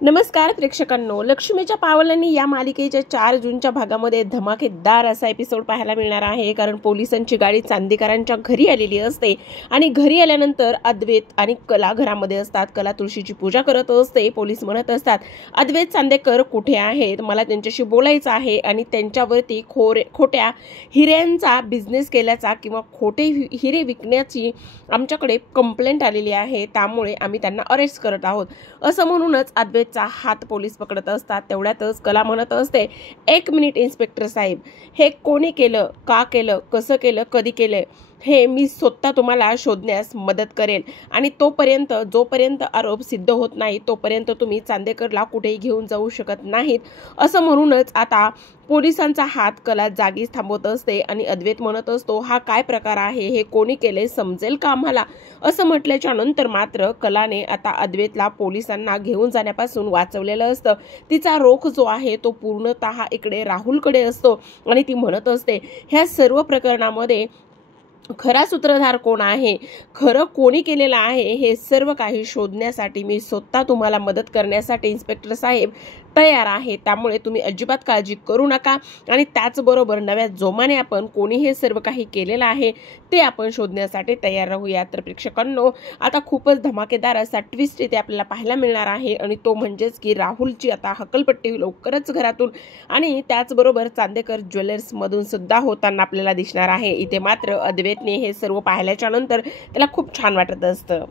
नमस्कार प्रेक्षकांनो, लक्ष्मीच्या पावलांनी या मालिकेच्या 4 जूनच्या भागामध्ये धमाकेदार असा एपिसोड पाहायला मिळणार आहे। कारण पोलिसांची गाडी चांदेकरांच्या घरी आलेली असते आणि घरी आल्यानंतर अद्वैत आणि कला घरामध्ये असतात। कला तुळशीची पूजा करत असते। पोलीस म्हणत असतात, अद्वैत चांदेकर कुठे आहेत, मला त्यांच्याशी बोलायचं आहे आणि त्यांच्यावरती खोट्या हिऱ्यांचा बिझनेस केल्याचा किंवा खोटे हिरे विकण्याची आमच्याकडे कंप्लेंट आलेली आहे, त्यामुळे आम्ही त्यांना अरेस्ट करत आहोत असं म्हणूनच अद्वैतचा हात पोलीस पकडत असतात। तेवढ्यातच कला म्हणत असते, 1 मिनिट इन्स्पेक्टर साहेब, हे कोणी केलं, का केलं, कसं केलं, कधी केलं हे मी स्वतः तुम्हाला शोधण्यास मदत करेल आणि जोपर्यंत आरोप सिद्ध होत नाही तोपर्यंत तुम्ही चांदेकरला कुठेही घेऊन जाऊ शकत नाहीत असं म्हणूनच आता पोलिसांचा हात कला जागीच थांबवत असते आणि अद्वैत म्हणत असतो, हा काय प्रकार आहे, हे कोणी केले समजेल का आम्हाला असं म्हटल्याच्या नंतर मात्र कलाने आता अद्वैतला पोलिसांना घेऊन जाण्यापासून वाचवलेलं असतं। तिचा रोख जो आहे तो पूर्णतः इकडे राहुलकडे असतो आणि ती म्हणत असते, ह्या सर्व प्रकरणामध्ये खरा सूत्रधार कोण आहे, खरं कोणी केलेलं आहे हे सर्व काही शोधण्यासाठी मी स्वतः तुम्हाला मदत करण्यासाठी इन्स्पेक्टर साहेब तयार आहे। त्यामुळे तुम्ही अजिबात काळजी करू नका आणि त्याचबरोबर नव्या जोमाने आपण कोणी हे सर्व काही केलेलं आहे ते आपण शोधण्यासाठी तयार राहूया। तर प्रेक्षकांनो, आता खूपच धमाकेदार असा ट्विस्ट इथे आपल्याला पाहायला मिळणार आहे आणि तो म्हणजेच की राहुलची आता हकलपट्टी लवकरच घरातून आणि त्याचबरोबर चांदेकर ज्वेलर्स मधून सुद्धा होताना आपल्याला दिसणार आहे। इथे मात्र अद्वैतने हे सर्व पाहिल्याच्या नंतर त्याला खूप छान वाटत असतं।